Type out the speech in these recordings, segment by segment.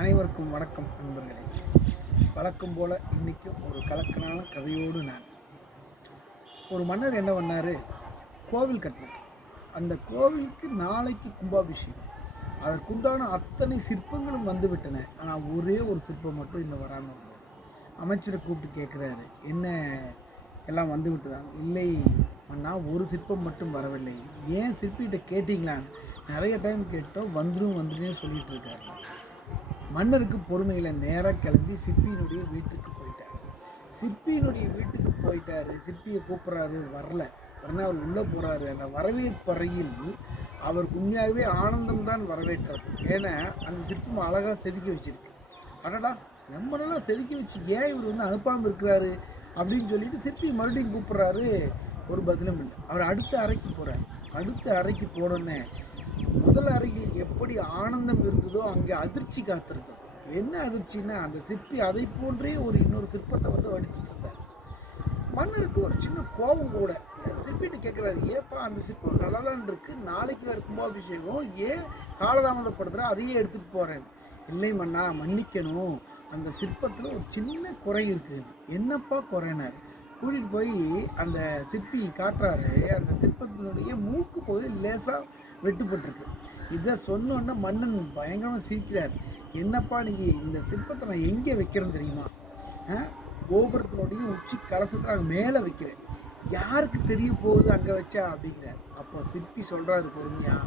அனைவருக்கும் வணக்கம் நண்பர்களே. வழக்கம் போல் இன்றைக்கும் ஒரு கலக்கலான கதையோடு நான். ஒரு மன்னர் என்ன பண்ணார், கோவில் கட்டினார். அந்த கோவிலுக்கு நாளைக்கு கும்பாபிஷேகம். அதற்குண்டான அத்தனை சிற்பங்களும் வந்து விட்டன. ஆனால் ஒரே ஒரு சிற்பம் மட்டும் இன்னும் வராமல் இருந்தது. அமைச்சரை கூப்பிட்டு கேட்குறாரு, என்ன எல்லாம் வந்து விட்டுதான்? இல்லை மன்னா, ஒரு சிற்பம் மட்டும் வரவில்லை. ஏன் சிற்பிகிட்ட கேட்டிங்களான்னு நிறைய டைம் கேட்டோம், வந்துடும் சொல்லிட்டு இருக்காரு. மன்னருக்கு பொறுமையில் நேராக கிளம்பி சிற்பியினுடைய வீட்டுக்கு போயிட்டார். சிற்பியை கூப்பிட்றாரு, வரல. உடனே அவர் உள்ளே போகிறாரு. அந்த வரவேற்பறையில் அவருக்கு உண்மையாகவே ஆனந்தம் தான் வரவேற்றார். ஏன்னா அந்த சிற்பம் அழகாக செதுக்கி வச்சிருக்கு. அடடா, ரொம்ப நல்லா செதுக்கி வச்சு ஏன் இவர் அனுப்பாமல் இருக்கிறாரு அப்படின்னு சொல்லிட்டு சிற்பி மறுபடியும் கூப்பிட்றாரு. ஒரு பதிலும் இல்லை. அவர் அடுத்த அறைக்கு போகிறார். அடுத்த அறைக்கு போனோன்னே முதல் அறையில் எப்படி ஆனந்தம் இருந்ததோ அங்கே அதிர்ச்சி காத்திருந்தது. என்ன அதிர்ச்சின்னா, அந்த சிற்பி அதை போன்றே இன்னொரு சிற்பத்தை வடிச்சிட்டு இருந்தார். மன்னருக்கு ஒரு சின்ன கோபம் கூட. சிற்பிட்டு கேட்குறாரு, ஏப்பா அந்த சிற்பம் நல்லா தான் இருக்கு, நாளைக்கு வேறு கும்பாபிஷேகம், ஏன் காலதாமதப்படுத்துகிற, அதையே எடுத்துகிட்டு போகிறேன். இல்லை மன்னா, மன்னிக்கணும், அந்த சிற்பத்தில் ஒரு சின்ன குறை இருக்குது. என்னப்பா குறைனார்? கூட்டிகிட்டு போய் அந்த சிற்பி காட்டுறாரு. அந்த சிற்பத்தினுடைய மூக்கு போது லேசாக வெட்டுப்பட்டிருக்கு. இதை சொன்னோன்னே மன்னன் பயங்கரமாக சிரிக்கிறார். என்னப்பா நீ, இந்த சிற்பத்தை நான் எங்கே வைக்கிறேன்னு தெரியுமா? கோபுரத்தினுடைய உச்சி கலசத்தில் அங்கே மேலே வைக்கிறேன். யாருக்கு தெரிய போகுது அங்கே வச்சா அப்படிங்கிறார். அப்போ சிற்பி சொல்கிறாரு பொறுமையா,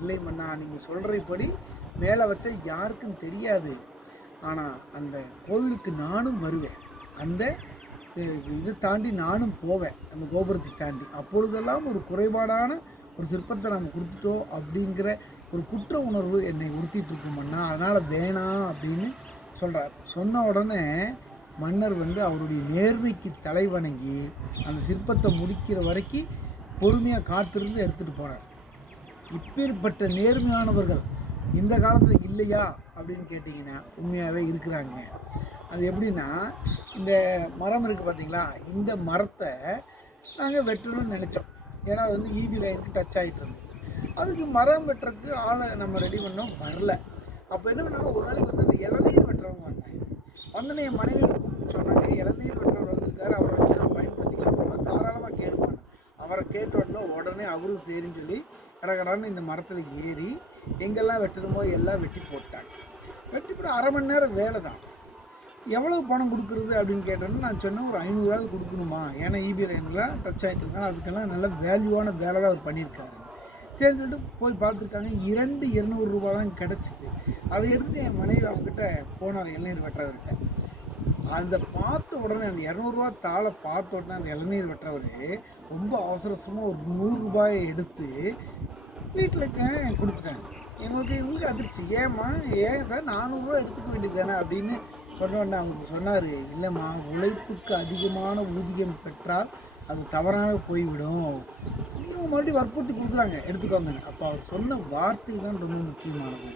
இல்லை மன்னா, நீங்கள் சொல்கிறபடி மேலே வச்சா யாருக்கும் தெரியாது. ஆனால் அந்த கோவிலுக்கு நானும் வருவேன், அந்த இதை தாண்டி நானும் போவேன், அந்த கோபுரத்தை தாண்டி. அப்பொழுதெல்லாம் ஒரு குறைபாடான ஒரு சிற்பத்தை நம்ம கொடுத்துட்டோம் அப்படிங்கிற ஒரு குற்ற உணர்வு என்னை உறுத்திட்டு இருக்குமண்ணா, அதனால் வேணாம் அப்படின்னு சொல்கிறார். சொன்ன உடனே மன்னர் அவருடைய நேர்மைக்கு தலை வணங்கி அந்த சிற்பத்தை முடிக்கிற வரைக்கும் பொறுமையாக காத்திருந்து எடுத்துகிட்டு போனார். இப்பேற்பட்ட நேர்மையானவர்கள் இந்த காலத்தில் இல்லையா அப்படின்னு கேட்டிங்கன்னா உண்மையாகவே இருக்கிறாங்க. அது எப்படின்னா, இந்த மரம் இருக்குது பார்த்தீங்களா, இந்த மரத்தை நாங்கள் வெட்டணும்னு நினச்சோம். ஏன்னா ஈபி லைனுக்கு டச் ஆகிட்டு இருந்தது. அதுக்கு மரம் வெட்டுறதுக்கு ஆளை நம்ம ரெடி பண்ணோம், வரல. அப்போ என்ன பண்ணாங்க, ஒரு நாளைக்கு அந்த இளநீர் வெட்டுறவங்க வந்தாங்க. வந்தோடனே என் மனைவியை கூப்பிட்டு சொன்னாங்க, இளநீர் வெட்டுறவர் வந்திருக்காரு, அவரை வச்சு நான் பயன்படுத்திக்கலாம், தாராளமாக கேடுவாங்க. அவரை கேட்ட உடனே அவரும் சரின்னு சொல்லி கடகடான்னு இந்த மரத்தில் ஏறி எங்கெல்லாம் வெட்டணுமோ எல்லாம் வெட்டி போட்டாங்க. வெட்டி போட்டு அரை மணி நேரம் வேலை தான். எவ்வளோ பணம் கொடுக்குறது அப்படின்னு கேட்டோன்னா நான் சொன்னேன், ஒரு 500 கொடுக்கணுமா, ஏன்னா இபி லைனில் டச் ஆகிட்டு இருக்காங்க, அதுக்கெல்லாம் நல்ல வேல்யூவான வேலை தான் அவர் பண்ணியிருக்காரு. சரின்னு சொல்லிட்டு போய் பார்த்துருக்காங்க. 200 ரூபா தான் கிடச்சிது. அதை எடுத்துகிட்டு என் மனைவி அவங்ககிட்ட போனார், இளநீர் வெட்டுறவர்கிட்ட. அந்த பார்த்த உடனே அந்த 200 தாளை பார்த்த உடனே அந்த இளநீர் வெட்டுறவர் ரொம்ப அவசரமாக ஒரு 100 ரூபாயை எடுத்து வீட்டில் கொடுத்துட்டாங்க. இவங்களுக்கு அதிர்ச்சி. ஏம்மா, ஏன் சார் 400 ரூபா எடுத்துக்க வேண்டியது தானே அப்படின்னு சொன்னோடனே அவங்க சொன்னார், இல்லைம்மா, உழைப்புக்கு அதிகமான ஊதியம் பெற்றால் அது தவறாக போய்விடும். இவங்க மறுபடியும் வற்புறுத்தி கொடுக்குறாங்க, எடுத்துக்கோங்க. அப்போ அவர் சொன்ன வார்த்தை தான் ரொம்ப முக்கியமானது.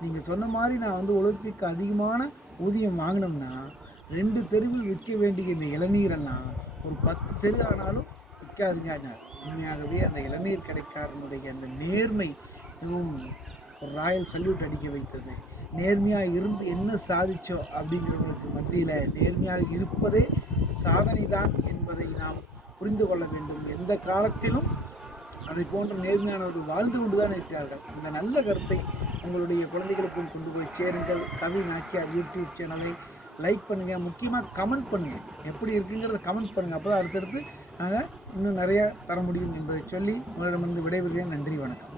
நீங்கள் சொன்ன மாதிரி நான் உழைப்புக்கு அதிகமான ஊதியம் வாங்கினோம்னா 2 தெருவில் விற்க வேண்டிய இந்த இளநீரெல்லாம் ஒரு 10 தெரு ஆனாலும் விற்காதுங்க. உண்மையாகவே அந்த இளநீர் கடைக்காரனுடைய அந்த நேர்மை மிகவும் ஒரு ராயல் சல்யூட் அடிக்க வைத்தது. நேர்மையாக இருந்து என்ன சாதிச்சோ அப்படிங்கிறவங்களுக்கு மத்தியில் நேர்மையாக இருப்பதே சாதனை தான் என்பதை நாம் புரிந்து கொள்ள வேண்டும். எந்த காலத்திலும் அதை போன்ற நேர்மையானவர்கள் வாழ்ந்து கொண்டு தான் இருக்கிறார்கள். இந்த நல்ல கருத்தை உங்களுடைய குழந்தைகளுக்கும் கொண்டு போய் சேருங்கள். கவி நாச்சியார் யூடியூப் சேனலை லைக் பண்ணுங்கள், முக்கியமாக கமெண்ட் பண்ணுங்கள், எப்படி இருக்குங்கிறத கமெண்ட் பண்ணுங்கள். அப்போ தான் அடுத்தடுத்து நாங்கள் இன்னும் நிறையா தர முடியும் என்பதை சொல்லி உங்களிடமிருந்து விடைபெறுகிறேன். நன்றி, வணக்கம்.